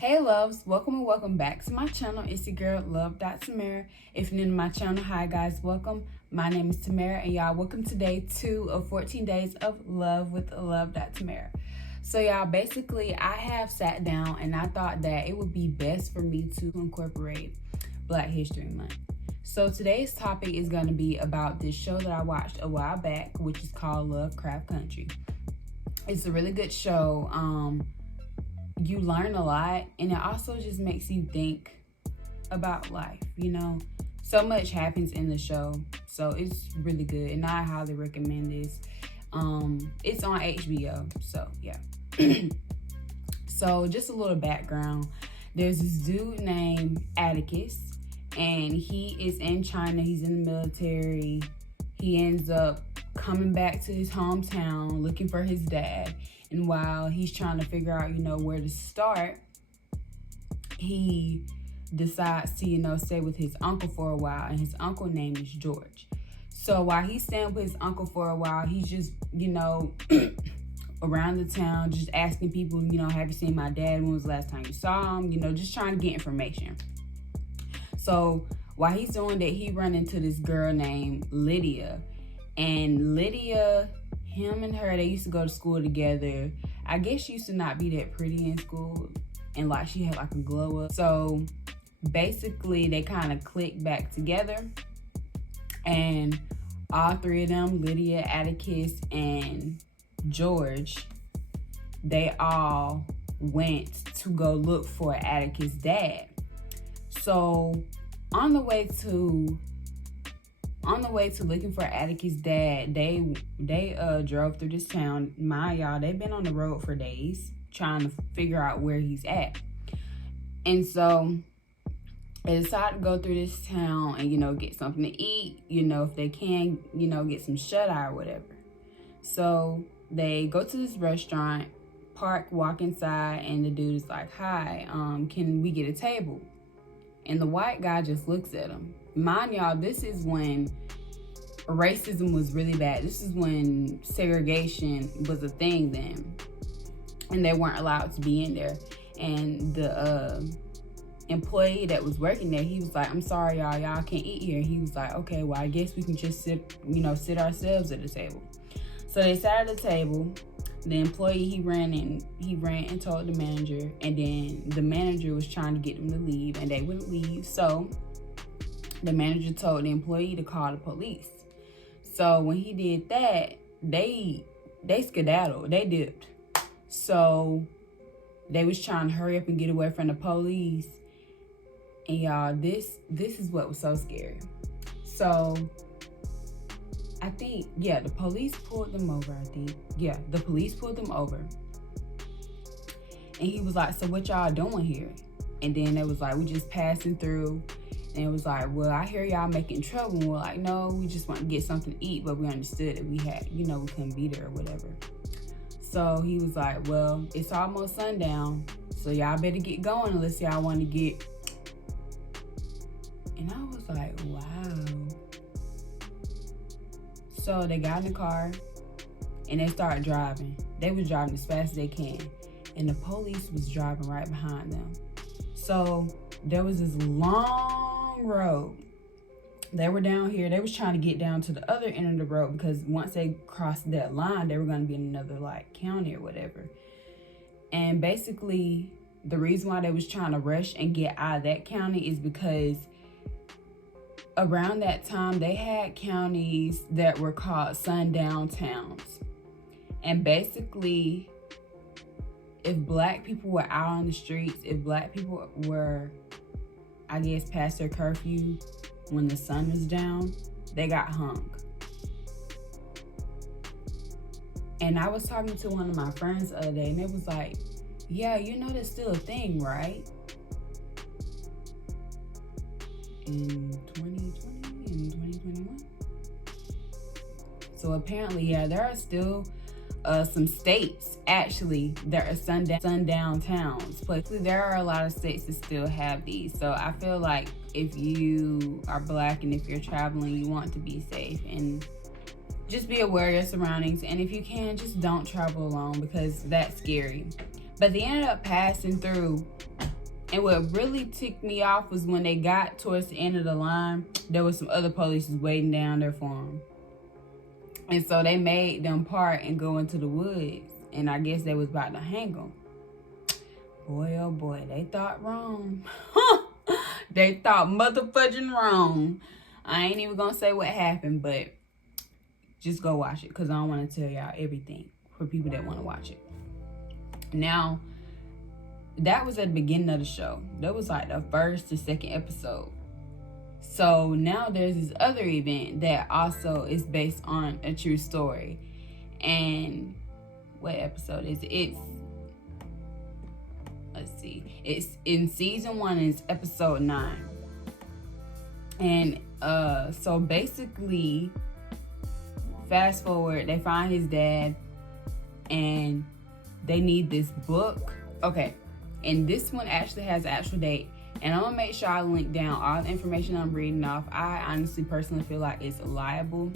Hey loves, welcome and welcome back to my channel. It's your girl Tamera. If you're new to my channel, hi guys, welcome. My name is Tamera and y'all welcome to day 2 of 14 days of love with Tamera. So y'all, basically I have sat down and I thought that it would be best for me to incorporate Black History Month. So today's topic is going to be about this show that I watched a while back, which is called Lovecfart Country. It's a really good show. You learn a lot, and it also just makes you think about life, you know. So much happens in the show, so it's really good, and I highly recommend this. It's on HBO, so yeah. So just a little background. There's this dude named Atticus, and he is in China. He's in the military. He ends up coming back to his hometown looking for his dad. And while he's trying to figure out, where to start, he decides to, stay with his uncle for a while. And his uncle name is George. So while he's staying with his uncle for a while, he's just, around the town, just asking people, have you seen my dad? When was the last time you saw him? Just trying to get information. So while he's doing that, he run into this girl named Lydia. And Lydia, him and her, they used to go to school together. I guess she used to not be that pretty in school, and she had a glow up. So basically they kind of clicked back together, and all three of them, Lydia, Atticus, and George, they all went to go look for Atticus' dad. So on the way to looking for Atticus' dad, they drove through this town. Y'all, they've been on the road for days trying to figure out where he's at. And so they decided to go through this town and, get something to eat, if they can, get some shut-eye or whatever. So they go to this restaurant, park, walk inside, and the dude is like, hi, can we get a table? And the white guy just looks at him. Mind y'all, this is when racism was really bad. This is when segregation was a thing then. And they weren't allowed to be in there. And the employee that was working there, he was like, I'm sorry, y'all can't eat here. And he was like, okay, well, I guess we can just sit ourselves at the table. So they sat at the table. The employee, he ran and told the manager. And then the manager was trying to get them to leave, and they wouldn't leave. So the manager told the employee to call the police. So when he did that, they skedaddled, they dipped. So they was trying to hurry up and get away from the police. And y'all, this is what was so scary. So I think, the police pulled them over, the police pulled them over. And he was like, so what y'all doing here? And then they was like, we just passing through. And it was like, well, I hear y'all making trouble. And we're like, no, we just want to get something to eat, but we understood that we had, we couldn't be there or whatever. So he was like, well, it's almost sundown, so y'all better get going unless y'all want to get. And I was like, wow. So they got in the car and they started driving. They was driving as fast as they can. And the police was driving right behind them. So there was this long road. They were down here. They was trying to get down to the other end of the road, because once they crossed that line, they were going to be in another county or whatever. And basically the reason why they was trying to rush and get out of that county is because around that time they had counties that were called sundown towns. And basically, if Black people were out on the streets, if Black people were, I guess, past their curfew when the sun was down, they got hung. And I was talking to one of my friends the other day, and it was like, yeah, that's still a thing, right? In 2020 and 2021. So apparently, there are still some states actually that are sundown towns. But there are a lot of states that still have these. So I feel like if you are Black and if you're traveling, you want to be safe and just be aware of your surroundings. And if you can, just don't travel alone, because that's scary. But they ended up passing through And what really ticked me off was when they got towards the end of the line, there was some other police waiting down there for them. And so they made them part and go into the woods. And I guess they was about to hang them. Boy, oh boy, they thought wrong. They thought motherfucking wrong. I ain't even gonna say what happened, but just go watch it, because I don't want to tell y'all everything for people that want to watch it. Now, that was at the beginning of the show. That was like the first or second episode. So now there's this other event that also is based on a true story. And what episode is it? Let's see. It's in season 1, it's episode 9. And so basically, fast forward, they find his dad and they need this book. Okay, and this one actually has an actual date. And I'm gonna make sure I link down all the information I'm reading off. I honestly personally feel like it's liable,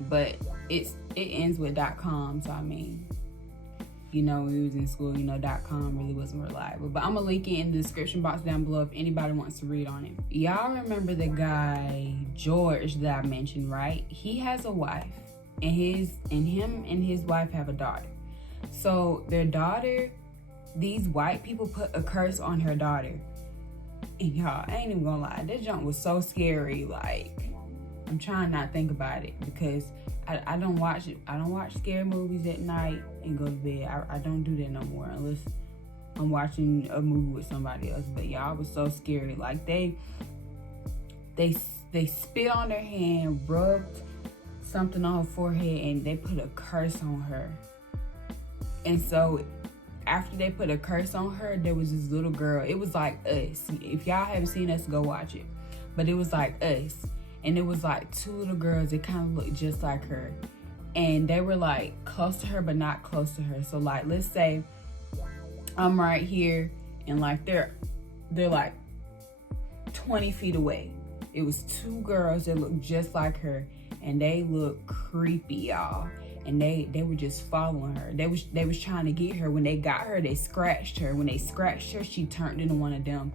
but it ends with .com. So I mean, you know, when we was in school, you know, .com really wasn't reliable. But I'm gonna link it in the description box down below if anybody wants to read on it. Y'all remember the guy George that I mentioned, right? He has a wife, and him and his wife have a daughter. So their daughter, these white people put a curse on her daughter. And y'all, I ain't even gonna lie, that junk was so scary. Like, I'm trying not to think about it, because I don't watch it. I don't watch scary movies at night and go to bed. I don't do that no more unless I'm watching a movie with somebody else. But y'all, was so scary. Like, they spit on her hand, rubbed something on her forehead, and they put a curse on her. And so after they put a curse on her, there was this little girl. It was like Us. If y'all haven't seen Us, go watch it. But it was like Us. And it was like 2 little girls that kind of looked just like her. And they were like close to her, but not close to her. So like, let's say I'm right here and like they're like 20 feet away. It was 2 girls that looked just like her. And they looked creepy, y'all. And they were just following her. They was trying to get her. When they got her, they scratched her. When they scratched her, she turned into one of them.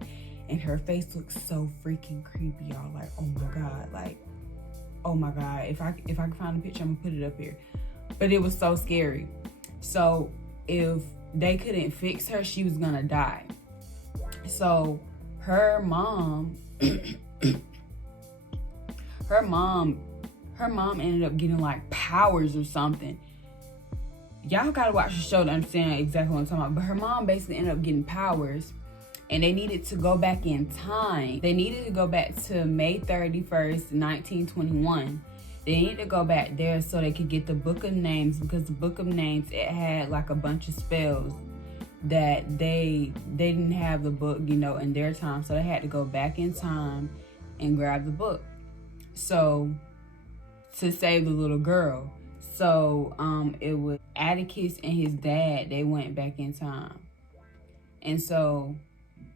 And her face looked so freaking creepy, y'all. Like, oh my God. Like, oh my God. If I can find a picture, I'm gonna put it up here. But it was so scary. So if they couldn't fix her, she was gonna die. So her mom ended up getting like powers or something. Y'all gotta watch the show to understand exactly what I'm talking about. But her mom basically ended up getting powers, and they needed to go back in time. They needed to go back to May 31st, 1921. They needed to go back there so they could get the Book of Names, because the Book of Names, it had like a bunch of spells that they didn't have the book, you know, in their time. So they had to go back in time and grab the book. So to save the little girl. So it was Atticus and his dad, they went back in time. And so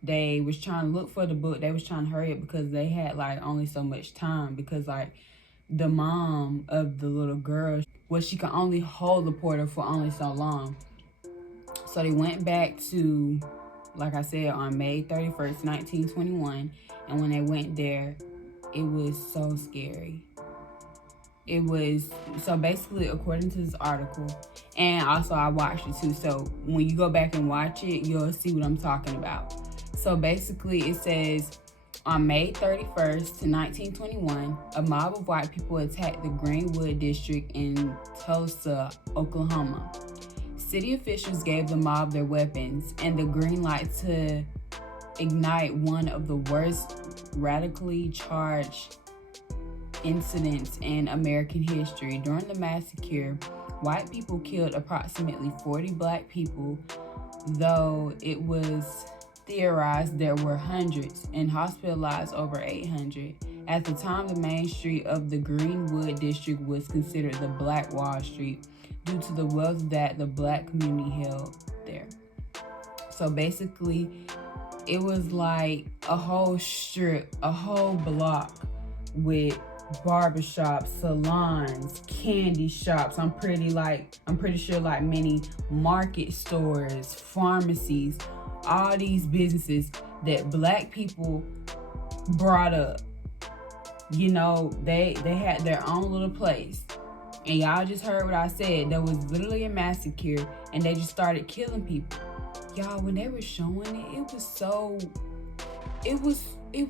they was trying to look for the book. They was trying to hurry it because they had like only so much time, because like the mom of the little girl, well, she could only hold the portal for only so long. So they went back to, like I said, on May 31st, 1921. And when they went there, it was so scary. It was, so basically, according to this article, and also I watched it too, so when you go back and watch it, you'll see what I'm talking about. So basically, it says, on May 31st to 1921, a mob of white people attacked the Greenwood district in Tulsa, Oklahoma. City officials gave the mob their weapons and the green light to ignite one of the worst radically charged incidents in American history. During the massacre, white people killed approximately 40 black people, though it was theorized there were hundreds, and hospitalized over 800. At the time, the main street of the Greenwood district was considered the Black Wall Street due to the wealth that the black community held there. So basically, it was like a whole strip, a whole block with barbershops, salons, candy shops. I'm pretty sure like many market stores, pharmacies, all these businesses that black people brought up. You know, they had their own little place. And y'all just heard what I said. There was literally a massacre, and they just started killing people. Y'all, when they were showing it, it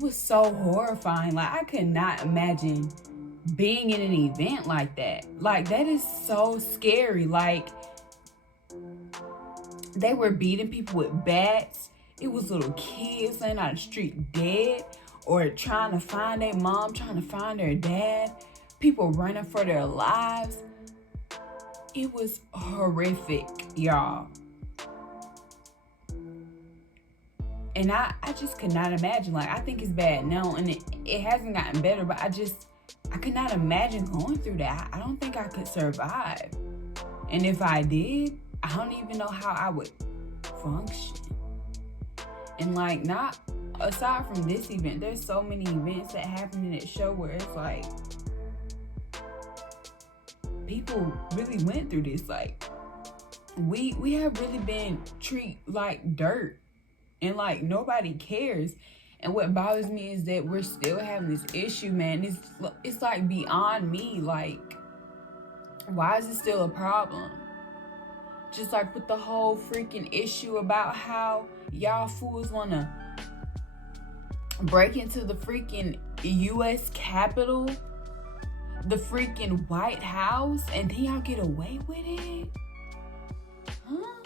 was so horrifying. Like, I could not imagine being in an event like that. Like, that is so scary. Like, they were beating people with bats. It was little kids laying out the street dead, or trying to find their mom, trying to find their dad. People running for their lives. It was horrific, y'all. And I just could not imagine. Like, I think it's bad now, and it hasn't gotten better, but I could not imagine going through that. I don't think I could survive. And if I did, I don't even know how I would function. And like, not aside from this event, there's so many events that happen in that show where it's like, people really went through this. Like, we have really been treated like dirt, and like nobody cares. And what bothers me is that we're still having this issue, man. It's like beyond me. Like, why is it still a problem? Just like with the whole freaking issue about how y'all fools want to break into the freaking U.S. Capitol, the freaking White House, and then y'all get away with it? Huh?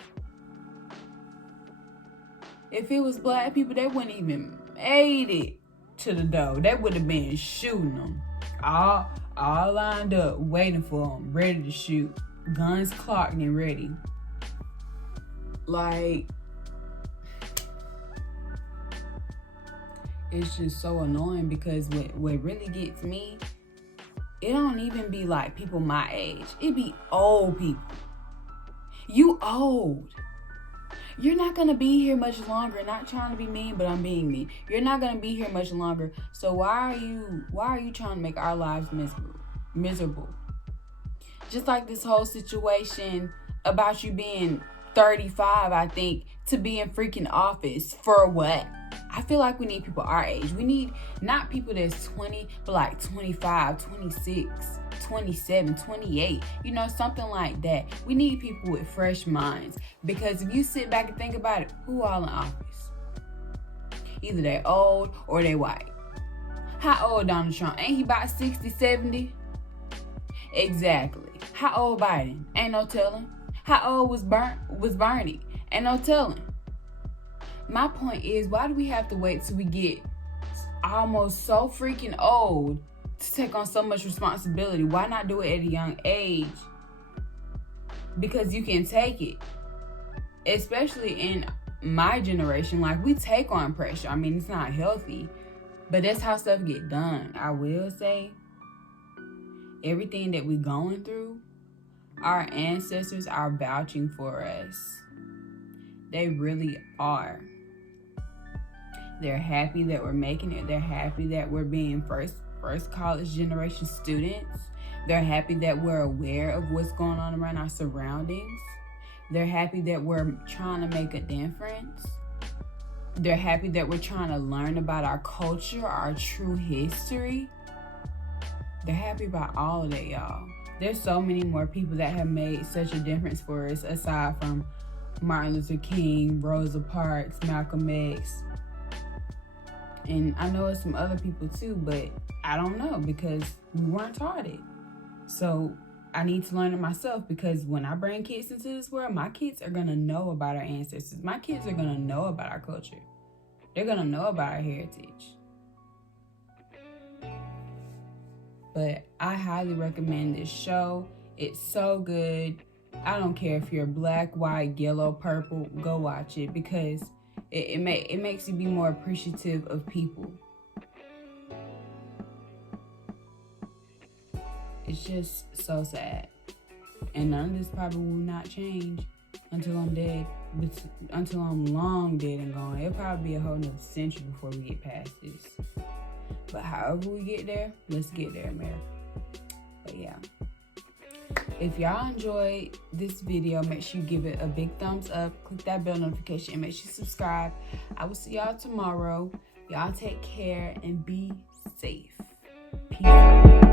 If it was black people, they wouldn't even made it to the door. They would have been shooting them. All lined up, waiting for them, ready to shoot. Guns clocked and ready. Like, it's just so annoying, because what really gets me, it don't even be like people my age. It be old people. You old. You're not gonna be here much longer. Not trying to be mean, but I'm being mean. You're not gonna be here much longer. So why are you trying to make our lives miserable? Just like this whole situation about you being 35, I think, to be in freaking office for what? I feel like we need people our age. We need not people that's 20, but like 25, 26, 27, 28, you know, something like that. We need people with fresh minds, because if you sit back and think about it, who all in office? Either they old or they white. How old Donald Trump? Ain't he about 60, 70? Exactly. How old Biden? Ain't no telling. How old was Bernie? Ain't no telling. My point is, why do we have to wait till we get almost so freaking old to take on so much responsibility? Why not do it at a young age? Because you can take it. Especially in my generation, like, we take on pressure. I mean, it's not healthy, but that's how stuff get done. I will say, everything that we're going through, our ancestors are vouching for us. They really are. They're happy that we're making it. They're happy that we're being first college generation students. They're happy that we're aware of what's going on around our surroundings. They're happy that we're trying to make a difference. They're happy that we're trying to learn about our culture, our true history. They're happy about all of that, y'all. There's so many more people that have made such a difference for us, aside from Martin Luther King, Rosa Parks, Malcolm X. And I know it's some other people too, but I don't know, because we weren't taught it. So I need to learn it myself, because when I bring kids into this world, my kids are going to know about our ancestors. My kids are going to know about our culture. They're going to know about our heritage. But I highly recommend this show. It's so good. I don't care if you're black, white, yellow, purple, go watch it, because it makes you be more appreciative of people. It's just so sad. And none of this probably will not change until I'm dead, until I'm long dead and gone. It'll probably be a whole nother century before we get past this. But however we get there, let's get there, America. But yeah. If y'all enjoyed this video, make sure you give it a big thumbs up, click that bell notification, and make sure you subscribe. I will see y'all tomorrow. Y'all take care and be safe. Peace.